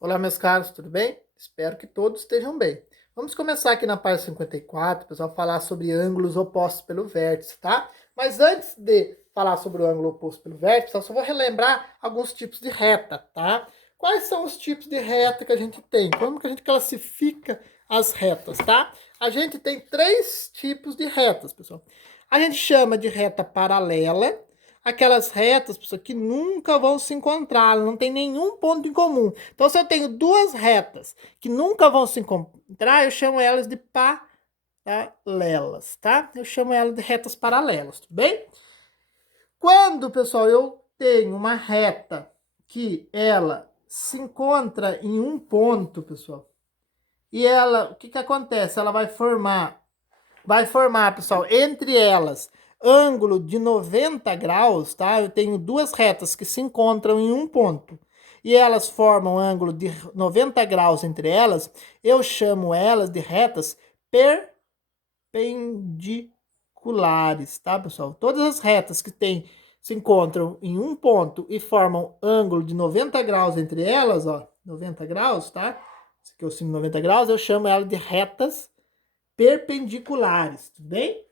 Olá, meus caros, tudo bem? Espero que todos estejam bem. Vamos começar aqui na página 54, pessoal, falar sobre ângulos opostos pelo vértice, tá? Mas antes de falar sobre o ângulo oposto pelo vértice, eu só vou relembrar alguns tipos de reta, tá? Quais são os tipos de reta que a gente tem? Como que a gente classifica as retas, tá? A gente tem três tipos de retas, pessoal. A gente chama de reta paralela, aquelas retas, pessoal, que nunca vão se encontrar, não tem nenhum ponto em comum. Então, se eu tenho duas retas que nunca vão se encontrar, eu chamo elas de paralelas, tá? Eu chamo elas de retas paralelas, tudo bem? Quando, pessoal, eu tenho uma reta que ela se encontra em um ponto, pessoal, e ela, o que que acontece? Ela vai formar, pessoal, entre elas, ângulo de 90 graus, tá? Eu tenho duas retas que se encontram em um ponto e elas formam ângulo de 90 graus entre elas, eu chamo elas de retas perpendiculares, tá, pessoal? Todas as retas que se encontram em um ponto e formam ângulo de 90 graus entre elas, ó, 90 graus, tá? Esse aqui é o sino 90 graus, eu chamo ela de retas perpendiculares, tudo bem?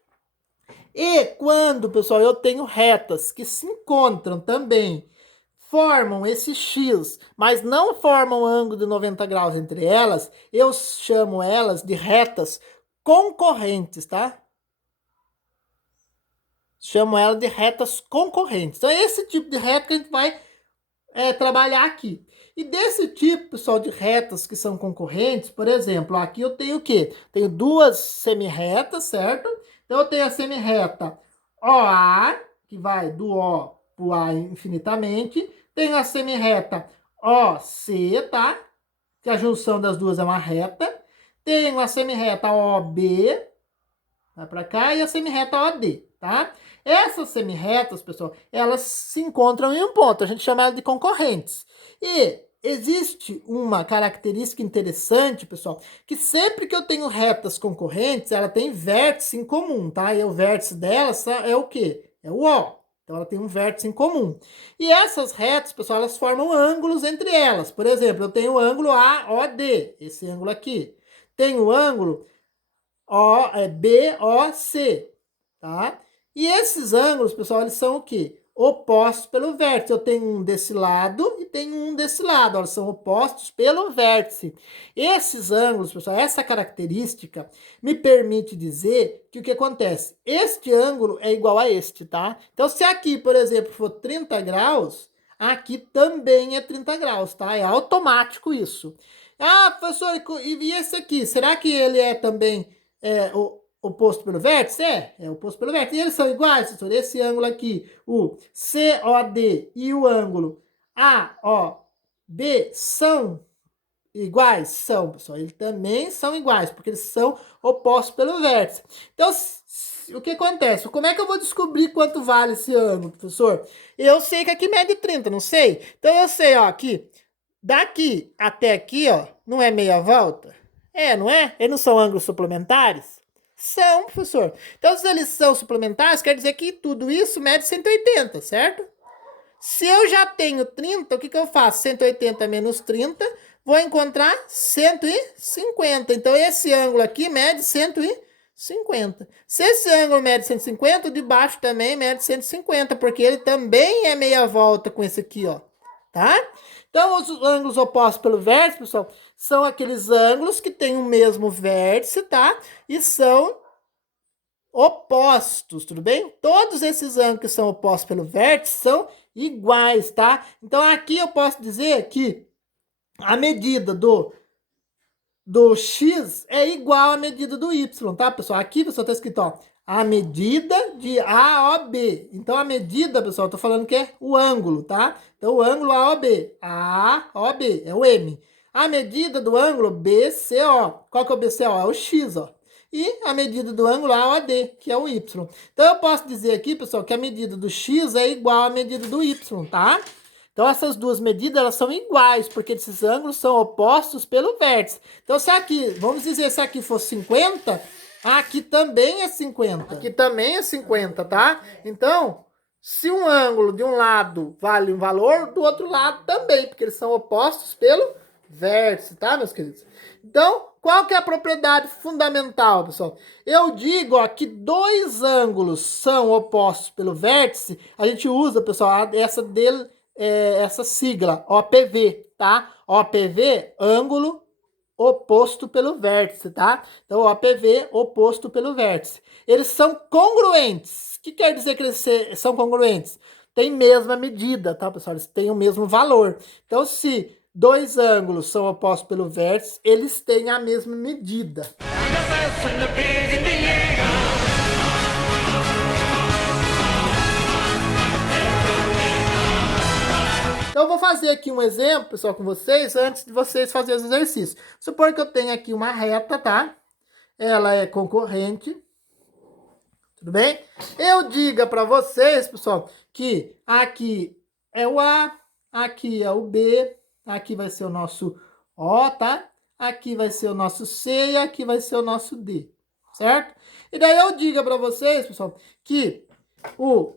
E quando, pessoal, eu tenho retas que se encontram também, formam esse X, mas não formam ângulo de 90 graus entre elas, eu chamo elas de retas concorrentes, tá? Chamo elas de retas concorrentes. Então, é esse tipo de reta que a gente vai trabalhar aqui. E desse tipo, pessoal, de retas que são concorrentes, por exemplo, aqui eu tenho o quê? Tenho duas semirretas, certo? Então, eu tenho a semirreta OA, que vai do O para o A infinitamente. Tenho a semirreta OC, tá? Que a junção das duas é uma reta. Tenho a semirreta OB, vai para cá, e a semirreta OD, tá? Essas semirretas, pessoal, elas se encontram em um ponto, a gente chama elas de concorrentes. E existe uma característica interessante, pessoal, que sempre que eu tenho retas concorrentes, ela tem vértice em comum, tá? E o vértice delas é o quê? É o O. Então, ela tem um vértice em comum. E essas retas, pessoal, elas formam ângulos entre elas. Por exemplo, eu tenho o ângulo AOD, esse ângulo aqui. Tenho o ângulo BOC, tá? E esses ângulos, pessoal, eles são o quê? Opostos pelo vértice. Eu tenho um desse lado e tenho um desse lado. Eles são opostos pelo vértice. Esses ângulos, pessoal, essa característica me permite dizer que o que acontece? Este ângulo é igual a este, tá? Então, se aqui, por exemplo, for 30 graus, aqui também é 30 graus, tá? É automático isso. Ah, professor, e esse aqui? Será que ele é também oposto pelo vértice? É oposto pelo vértice. E eles são iguais, professor? Esse ângulo aqui, o COD e o ângulo AOB são iguais? São, pessoal. Eles também são iguais, porque eles são opostos pelo vértice. Então, o que acontece? Como é que eu vou descobrir quanto vale esse ângulo, professor? Eu sei que aqui mede 30, não sei? Então, eu sei, ó, aqui, daqui até aqui, ó, não é meia volta? Não é? Eles não são ângulos suplementares? São, professor. Então, se eles são suplementares, quer dizer que tudo isso mede 180, certo? Se eu já tenho 30, o que eu faço? 180 menos 30, vou encontrar 150. Então, esse ângulo aqui mede 150. Se esse ângulo mede 150, o de baixo também mede 150, porque ele também é meia volta com esse aqui, ó. Tá? Então, os ângulos opostos pelo vértice, pessoal, são aqueles ângulos que têm o mesmo vértice, tá? E são opostos, tudo bem? Todos esses ângulos que são opostos pelo vértice são iguais, tá? Então, aqui eu posso dizer que a medida do x é igual à medida do y, tá, pessoal? Aqui, pessoal, tá escrito, ó, a medida de AOB. Então, a medida, pessoal, eu tô falando que é o ângulo, tá? Então, o ângulo AOB. AOB é o M. A medida do ângulo BCO. Qual que é o BCO? É o X, ó. e a medida do ângulo AOD, que é o Y. Então, eu posso dizer aqui, pessoal, que a medida do X é igual à medida do Y, tá? Então, essas duas medidas, elas são iguais, porque esses ângulos são opostos pelo vértice. Então, se aqui, vamos dizer, se aqui for 50, aqui também é 50. Aqui também é 50, tá? Então, se um ângulo de um lado vale um valor, do outro lado também, porque eles são opostos pelo vértice, tá, meus queridos? Então, qual que é a propriedade fundamental, pessoal? Eu digo, ó, que dois ângulos são opostos pelo vértice, a gente usa, pessoal, essa sigla, OPV, tá? OPV, ângulo oposto pelo vértice, tá? Então, OPV, oposto pelo vértice. Eles são congruentes. O que quer dizer que eles são congruentes? Tem mesma medida, tá, pessoal? Eles têm o mesmo valor. Então, se dois ângulos são opostos pelo vértice, eles têm a mesma medida. Então, eu vou fazer aqui um exemplo, pessoal, com vocês, antes de vocês fazerem os exercícios. Supor que eu tenho aqui uma reta, tá? Ela é concorrente. Tudo bem? Eu diga para vocês, pessoal, que aqui é o A, aqui é o B, aqui vai ser o nosso O, tá? Aqui vai ser o nosso C e aqui vai ser o nosso D, certo? E daí eu diga para vocês, pessoal, que o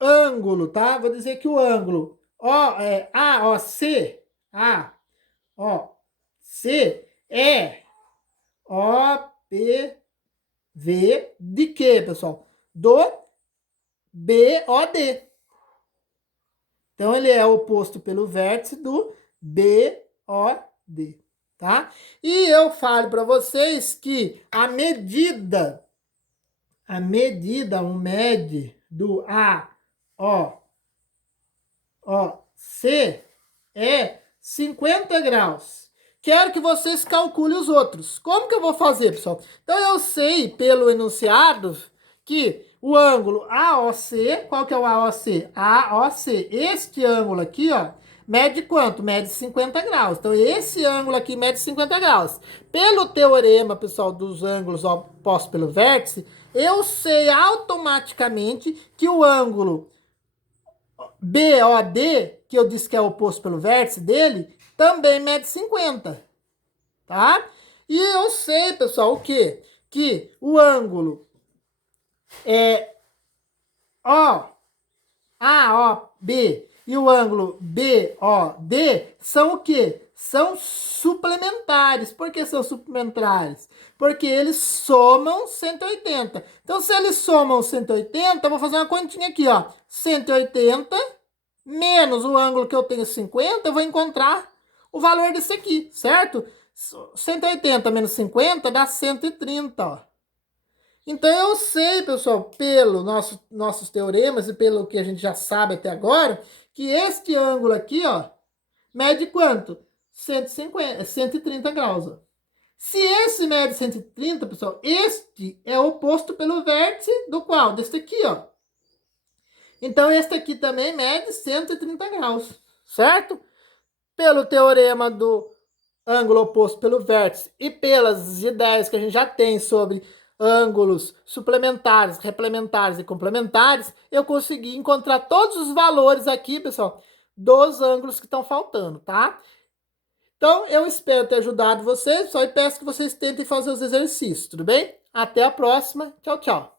ângulo, tá? Vou dizer que o ângulo AOC, AOC é OP V de quê, pessoal? Do BOD. Então, ele é oposto pelo vértice do BOD, tá? E eu falo para vocês que a medida, o MED do AOC é 50 graus. Quero que vocês calculem os outros. Como que eu vou fazer, pessoal? Então, eu sei pelo enunciado que o ângulo AOC, qual que é o AOC? AOC, este ângulo aqui, ó, mede quanto? Mede 50 graus. Então, esse ângulo aqui mede 50 graus. Pelo teorema, pessoal, dos ângulos opostos pelo vértice, eu sei automaticamente que o ângulo BOD, que eu disse que é oposto pelo vértice dele, também mede 50, tá? E eu sei, pessoal, o quê? Que o ângulo AOB e o ângulo BOD são o quê? São suplementares. Por que são suplementares? Porque eles somam 180. Então, se eles somam 180, eu vou fazer uma continha aqui, ó. 180 menos o ângulo que eu tenho 50, eu vou encontrar o valor desse aqui, certo? 180 menos 50 dá 130, ó. Então, eu sei, pessoal, pelo nossos teoremas e pelo que a gente já sabe até agora, que este ângulo aqui, ó, mede quanto? 130 graus, ó. Se esse mede 130, pessoal, este é oposto pelo vértice do qual? Deste aqui, ó. Então, este aqui também mede 130 graus, certo? Pelo teorema do ângulo oposto pelo vértice e pelas ideias que a gente já tem sobre ângulos suplementares, replementares e complementares, eu consegui encontrar todos os valores aqui, pessoal, dos ângulos que estão faltando, tá? Então, eu espero ter ajudado vocês, pessoal, e peço que vocês tentem fazer os exercícios, tudo bem? Até a próxima. Tchau, tchau.